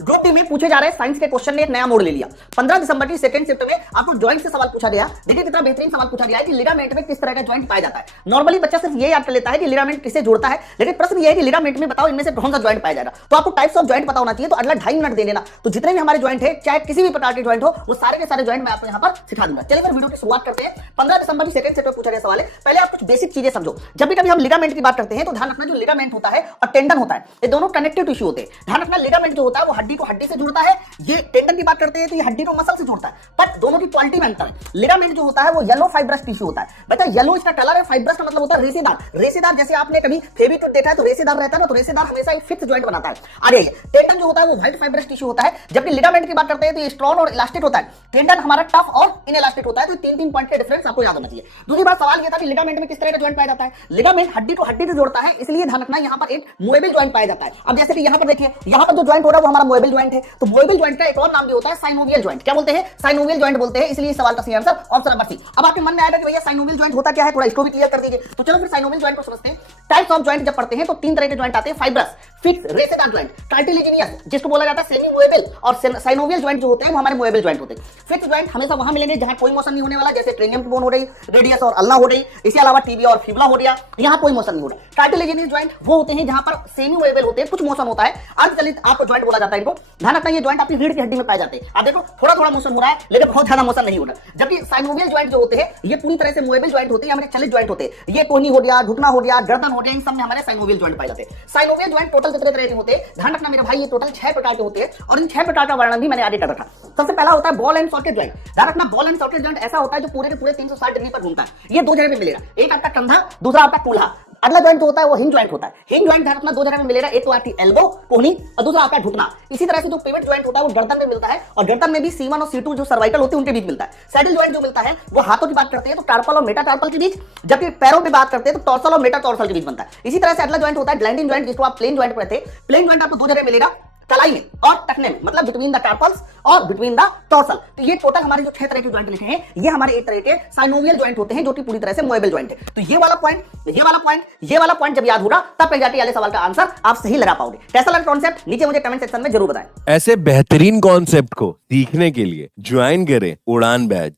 Group D में पूछे जा रहे साइंस के क्वेश्चन ने एक नया मोड़ ले लिया। 15 दिसंबर की सेकंड शिफ्ट में आपको जॉइंट से सवाल पूछा गया। देखिए कितना बेहतरीन सवाल पूछा गया है कि लिगामेंट में किस तरह का जॉइंट पाया जाता है। नॉर्मली बच्चा सिर्फ ये याद कर लेता है कि लिगामेंट किसे जोड़ता है, लेकिन प्रश्न ये है कि लिगामेंट में बताओ इनमें से कौन सा जॉइंट पाया जाएगा। तो आपको टाइप्स ऑफ जॉइंट पता होना चाहिए। तो अगला 2.5 मिनट दे देना, तो जितने भी हमारे जॉइंट है, चाहे किसी भी प्रकार के जॉइंट हो, वो सारे के सारे जॉइंट मैं आपको यहाँ पर सिखा दूंगा। चलिए फिर वीडियो की शुरुआत करते हैं। 15 दिसंबर की सेकंड शिफ्ट में पूछा गया सवाल है। पहले आप कुछ बेसिक चीजें समझो। जब भी कभी हम लिगामेंट की बात करते हैं तो ध्यान रखना, जो लिगामेंट होता है और टेंडन होता है, ये दोनों कनेक्टिव टिश्यू होते हैं। ध्यान रखना, लिगामेंट जो होता है वो हड्डी को हड्डी से जोड़ता है। ये टेंडन की बात करते हैं तो ये हड्डी को मसल से जोड़ता है, पर दोनों की क्वालिटी में अंतर है। लिगामेंट जो होता है वो येलो फाइब्रस टिश्यू होता है। बेटा येलो इसका कलर है, फाइब्रस का मतलब होता है रेशेदार। रेशेदार जैसे आपने कभी फेविक्विक देखा है तो रेशेदार रहता है ना, तो रेशेदार हमेशा एक फिक्स जॉइंट बनाता है। आगे टेंडन जो होता है वो व्हाइट फाइब्रस टिश्यू होता है। जबकि लिगामेंट की बात करते हैं तो ये स्ट्रॉन्ग और इलास्टिक होता है। टेंडन हमारा टफ और इनइलास्टिक होता है। तो 3 पॉइंट के डिफरेंस आपको याद होना चाहिए। दूसरी बात, सवाल ये था कि लिगामेंट में किस तरह का जॉइंट पाया जाता है। लिगामेंट हड्डी को हड्डी से जोड़ता है, इसलिए ध्यान रखना यहाँ पर एक मूवेबल जॉइंट पाया जाता है। अब जैसे कि यहाँ पर देखिए, यहाँ पर जो जॉइंट हो रहा है वो हमारा मूवेबल जॉइंट है। तो मूवेबल जॉइंट का एक और नाम भी होता है साइनोवियल जॉइंट। क्या बोलते हैं? साइनोवियल जॉइंट बोलते हैं। इसलिए सवाल का सही आंसर ऑप्शन नंबर सी। अब आपके मन में आएगा कि भैया साइनोवियल जॉइंट होता क्या है, थोड़ा इसको भी क्लियर कर दीजिए। तो चलो फिर साइनोवियल जॉइंट को समझते हैं। टाइप्स ऑफ जॉइंट जब पढ़ते हैं तो 3 तरह के जॉइंट आते हैं, फाइब्रस, फिक्स, रेशेदार जॉइंट, कार्टिलेजिनियस जिसको बोला जाता है सेमी मूवेबल, और साइनोवियल जॉइंट जो होते हैं वो हमारे मूवेबल जॉइंट होते हैं। फिक्स जॉइंट हमेशा वहां मिलेंगे जहां कोई मोशन नहीं होने वाला, जैसे क्रेनियम की बोन हो रही, रेडियस और अल्ना हो रही, इसके अलावा टीबिया और फिबुला हो गया, यहां कोई मोशन नहीं हो रहा। कार्टिलेजिनियस जॉइंट वो होते हैं जहां पर सेमी मूवेबल होते हैं, कुछ मोशन होता है, अर्धचलित आपको जॉइंट बोला जाता है इनको। ध्यान रखना, ये जॉइंट आपकी रीढ़ की हड्डी में पाए जाते हैं। आप देखो थोड़ा थोड़ा मोशन हो रहा है, लेकिन बहुत ज्यादा मोशन नहीं हो रहा। जबकि साइनोवियल जॉइंट जो होते हैं ये पूरी तरह से मूवेबल जॉइंट होते हैं, हमारे चलित जॉइंट होते हैं। ये कोहनी हो गया, घुटना हो गया, गर्दन हो गया, इन सब में हमारे साइनोवियल जॉइंट पाए जाते हैं। साइनोवियल जॉइंट टोटल कितने तरह के होते हैं? ध्यान रखना मेरे भाई, ये टोटल 6 प्रकार के होते हैं, और इन 6 प्रकार का वर्णन भी मैंने आगे कर रखा। सबसे पहला होता है बॉल एंड सॉकेट जॉइंट। ध्यान रखना, बॉल एंड सॉकेट जॉइंट ऐसा होता है जो पूरे के पूरे 360 डिग्री पर घूमता है। ये 2 जगह पे मिलेगा, एक आपका कंधा, दूसरा आपका कूल्हा। अगला जॉइंट होता है वो हिंज जॉइंट होता है। हिंज जॉइंट ध्यान रखना 2 जगह में मिलेगा, एक तो आपकी एल्बो कोहनी और दूसरा आपका घुटना। इसी तरह से जो पिवट जॉइंट होता है वो गर्दन में मिलता है, और गर्दन में भी C1 और C2 जो सर्वाइकल होते हैं उनके बीच मिलता है। सैडल जॉइंट जो मिलता है वो हाथों की बात करते हैं तो टार्पल और मेटाटार्पल के बीच, जबकि पैरों की बात करते हैं तो टॉर्सल और मेटाटॉर्सल के बीच बनता है। इसी तरह से अगला जॉइंट होता है ग्लैंडिंग जॉइंट, जिसको आप प्लेन जॉइंट कहते हैं। प्लेन जॉइंट आपको 2 जगह मिलेगा, कलाई में और टखने में, मतलब बिटवीन द टार्पल्स और बिटवीन द टॉर्सल। तो ये टोटल हमारे जो 6 तरह के जॉइंट लिखे हैं, ये हमारे एक तरह के साइनोवियल जॉइंट होते हैं, जो कि पूरी तरह से मूवेबल जॉइंट है। तो ये वाला पॉइंट, ये वाला पॉइंट, ये वाला पॉइंट जब याद होगा तब एग्जैक्टली वाले सवाल का आंसर आप सही लगा पाओगे। कैसा लगा कॉन्सेप्ट, नीचे मुझे कमेंट सेक्शन में जरूर बताएं। ऐसे बेहतरीन कॉन्सेप्ट को सीखने के लिए ज्वाइन करें उड़ान बैच।